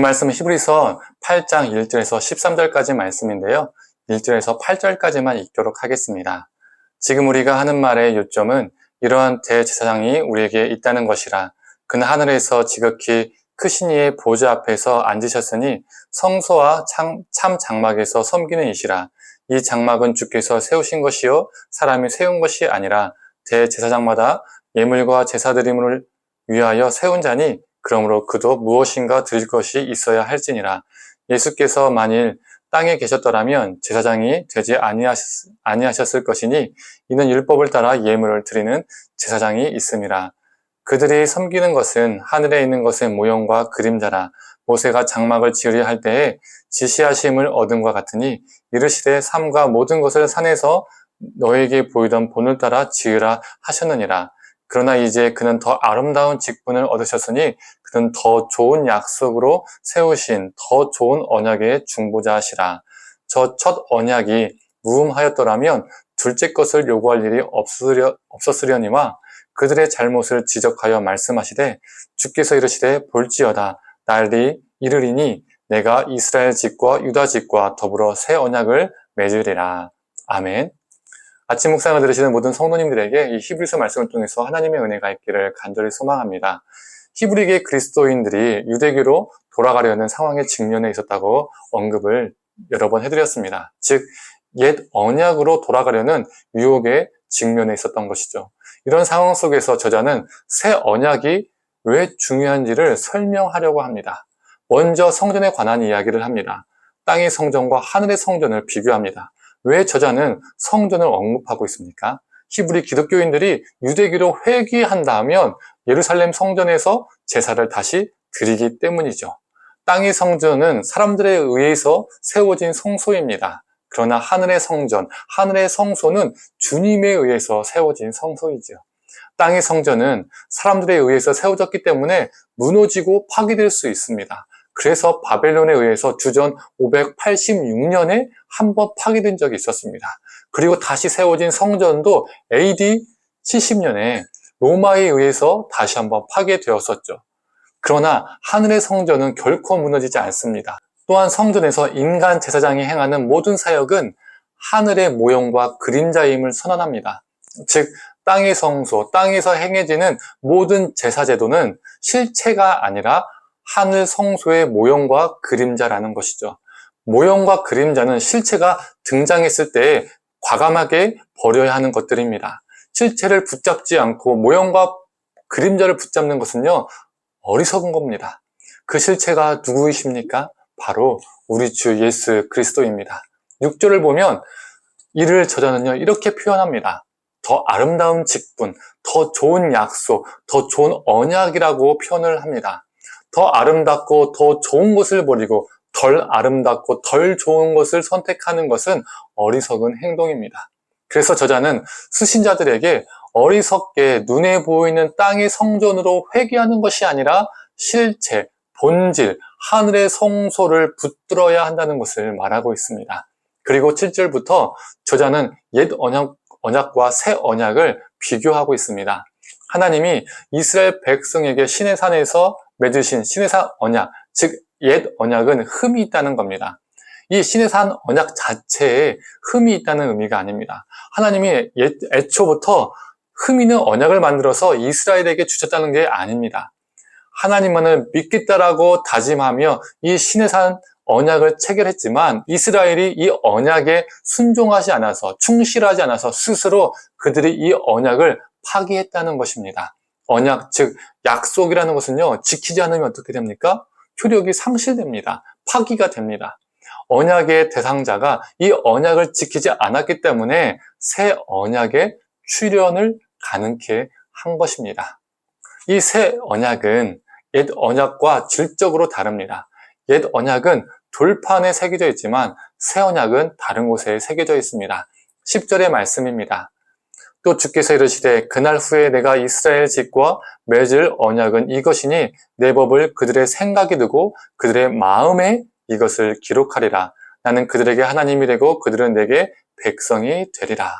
오늘 말씀은 히브리서 8장 1절에서 13절까지 말씀인데요. 1절에서 8절까지만 읽도록 하겠습니다. 지금 우리가 하는 말의 요점은 이러한 대제사장이 우리에게 있다는 것이라. 그는 하늘에서 지극히 크신 이의 보좌 앞에서 앉으셨으니 성소와 참 장막에서 섬기는 이시라. 이 장막은 주께서 세우신 것이요 사람이 세운 것이 아니라 대제사장마다 예물과 제사드림을 위하여 세운 자니 그러므로 그도 무엇인가 드릴 것이 있어야 할지니라. 예수께서 만일 땅에 계셨더라면 제사장이 되지 아니하셨을 것이니 이는 율법을 따라 예물을 드리는 제사장이 있음이라. 그들이 섬기는 것은 하늘에 있는 것의 모형과 그림자라. 모세가 장막을 지으려 할 때에 지시하심을 얻음과 같으니 이르시되 삼가 모든 것을 산에서 너에게 보이던 본을 따라 지으라 하셨느니라. 그러나 이제 그는 더 아름다운 직분을 얻으셨으니 그는 더 좋은 약속으로 세우신 더 좋은 언약의 중보자시라. 저 첫 언약이 무음하였더라면 둘째 것을 요구할 일이 없었으려니와 그들의 잘못을 지적하여 말씀하시되 주께서 이르시되 볼지어다 날이 이르리니 내가 이스라엘 집과 유다 집과 더불어 새 언약을 맺으리라. 아멘. 아침 묵상을 들으시는 모든 성도님들에게 이 히브리서 말씀을 통해서 하나님의 은혜가 있기를 간절히 소망합니다. 히브리계 그리스도인들이 유대교로 돌아가려는 상황에 직면해 있었다고 언급을 여러 번 해드렸습니다. 즉, 옛 언약으로 돌아가려는 유혹에 직면해 있었던 것이죠. 이런 상황 속에서 저자는 새 언약이 왜 중요한지를 설명하려고 합니다. 먼저 성전에 관한 이야기를 합니다. 땅의 성전과 하늘의 성전을 비교합니다. 왜 저자는 성전을 언급하고 있습니까? 히브리 기독교인들이 유대교로 회귀한다면 예루살렘 성전에서 제사를 다시 드리기 때문이죠. 땅의 성전은 사람들에 의해서 세워진 성소입니다. 그러나 하늘의 성전, 하늘의 성소는 주님에 의해서 세워진 성소이죠. 땅의 성전은 사람들에 의해서 세워졌기 때문에 무너지고 파괴될 수 있습니다. 그래서 바벨론에 의해서 주전 586년에 한 번 파괴된 적이 있었습니다. 그리고 다시 세워진 성전도 AD 70년에 로마에 의해서 다시 한번 파괴되었었죠. 그러나 하늘의 성전은 결코 무너지지 않습니다. 또한 성전에서 인간 제사장이 행하는 모든 사역은 하늘의 모형과 그림자임을 선언합니다. 즉, 땅의 성소, 땅에서 행해지는 모든 제사 제도는 실체가 아니라 하늘 성소의 모형과 그림자라는 것이죠. 모형과 그림자는 실체가 등장했을 때 과감하게 버려야 하는 것들입니다. 실체를 붙잡지 않고 모형과 그림자를 붙잡는 것은요, 어리석은 겁니다. 그 실체가 누구이십니까? 바로 우리 주 예수 그리스도입니다. 6절을 보면 이를 저자는요, 이렇게 표현합니다. 더 아름다운 직분, 더 좋은 약속, 더 좋은 언약이라고 표현을 합니다. 더 아름답고 더 좋은 것을 버리고 덜 아름답고 덜 좋은 것을 선택하는 것은 어리석은 행동입니다. 그래서 저자는 수신자들에게 어리석게 눈에 보이는 땅의 성전으로 회귀하는 것이 아니라 실체, 본질, 하늘의 성소를 붙들어야 한다는 것을 말하고 있습니다. 그리고 7절부터 저자는 옛 언약과 새 언약을 비교하고 있습니다. 하나님이 이스라엘 백성에게 시내 산에서 맺으신 시내산 언약, 즉 옛 언약은 흠이 있다는 겁니다. 이 시내산 언약 자체에 흠이 있다는 의미가 아닙니다. 하나님이 애초부터 흠 있는 언약을 만들어서 이스라엘에게 주셨다는 게 아닙니다. 하나님만을 믿겠다라고 다짐하며 이 시내산 언약을 체결했지만 이스라엘이 이 언약에 순종하지 않아서 충실하지 않아서 스스로 그들이 이 언약을 파기했다는 것입니다. 언약, 즉 약속이라는 것은요, 지키지 않으면 어떻게 됩니까? 효력이 상실됩니다. 파기가 됩니다. 언약의 대상자가 이 언약을 지키지 않았기 때문에 새 언약의 출현을 가능케 한 것입니다. 이 새 언약은 옛 언약과 질적으로 다릅니다. 옛 언약은 돌판에 새겨져 있지만 새 언약은 다른 곳에 새겨져 있습니다. 10절의 말씀입니다. 또 주께서 이르시되 그날 후에 내가 이스라엘 집과 맺을 언약은 이것이니 내 법을 그들의 생각에 두고 그들의 마음에 이것을 기록하리라. 나는 그들에게 하나님이 되고 그들은 내게 백성이 되리라.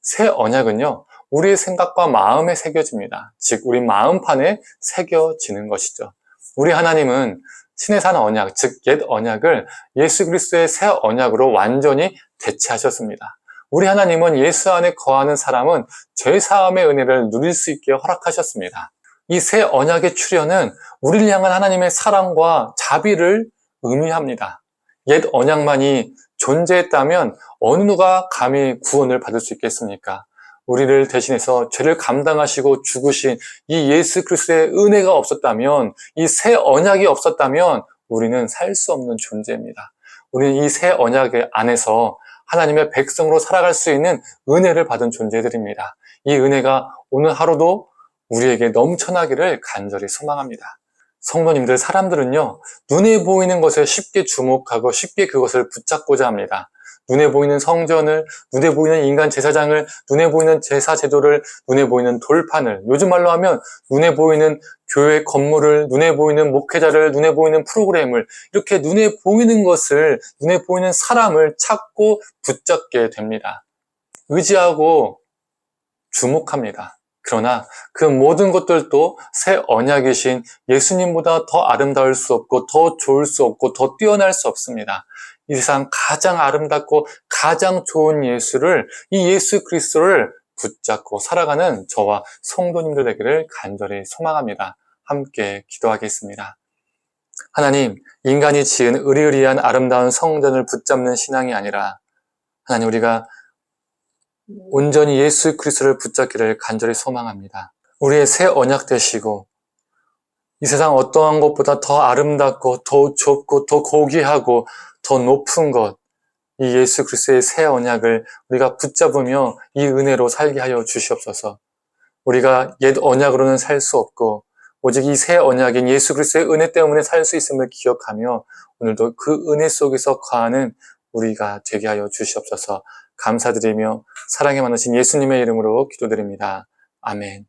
새 언약은요, 우리의 생각과 마음에 새겨집니다. 즉 우리 마음판에 새겨지는 것이죠. 우리 하나님은 신의 산 언약, 즉 옛 언약을 예수 그리스도의 새 언약으로 완전히 대체하셨습니다. 우리 하나님은 예수 안에 거하는 사람은 죄 사함의 은혜를 누릴 수 있게 허락하셨습니다. 이 새 언약의 출현은 우리를 향한 하나님의 사랑과 자비를 의미합니다. 옛 언약만이 존재했다면 어느 누가 감히 구원을 받을 수 있겠습니까? 우리를 대신해서 죄를 감당하시고 죽으신 이 예수 그리스도의 은혜가 없었다면, 이 새 언약이 없었다면 우리는 살 수 없는 존재입니다. 우리는 이 새 언약 안에서 하나님의 백성으로 살아갈 수 있는 은혜를 받은 존재들입니다. 이 은혜가 오늘 하루도 우리에게 넘쳐나기를 간절히 소망합니다. 성도님들, 사람들은요, 눈에 보이는 것에 쉽게 주목하고 쉽게 그것을 붙잡고자 합니다. 눈에 보이는 성전을, 눈에 보이는 인간 제사장을, 눈에 보이는 제사 제도를, 눈에 보이는 돌판을, 요즘 말로 하면 눈에 보이는 교회 건물을, 눈에 보이는 목회자를, 눈에 보이는 프로그램을, 이렇게 눈에 보이는 것을, 눈에 보이는 사람을 찾고 붙잡게 됩니다. 의지하고 주목합니다. 그러나 그 모든 것들도 새 언약이신 예수님보다 더 아름다울 수 없고, 더 좋을 수 없고, 더 뛰어날 수 없습니다. 이 세상 가장 아름답고 가장 좋은 예수를, 이 예수 그리스도를 붙잡고 살아가는 저와 성도님들 되기를 간절히 소망합니다. 함께 기도하겠습니다. 하나님, 인간이 지은 으리으리한 아름다운 성전을 붙잡는 신앙이 아니라 하나님, 우리가 온전히 예수 그리스도를 붙잡기를 간절히 소망합니다. 우리의 새 언약 되시고 이 세상 어떠한 것보다 더 아름답고 더 좁고 더 고귀하고 더 높은 것, 이 예수 그리스도의 새 언약을 우리가 붙잡으며 이 은혜로 살게 하여 주시옵소서. 우리가 옛 언약으로는 살 수 없고 오직 이 새 언약인 예수 그리스도의 은혜 때문에 살 수 있음을 기억하며 오늘도 그 은혜 속에서 거하는 우리가 되게 하여 주시옵소서. 감사드리며 사랑에 많으신 예수님의 이름으로 기도드립니다. 아멘.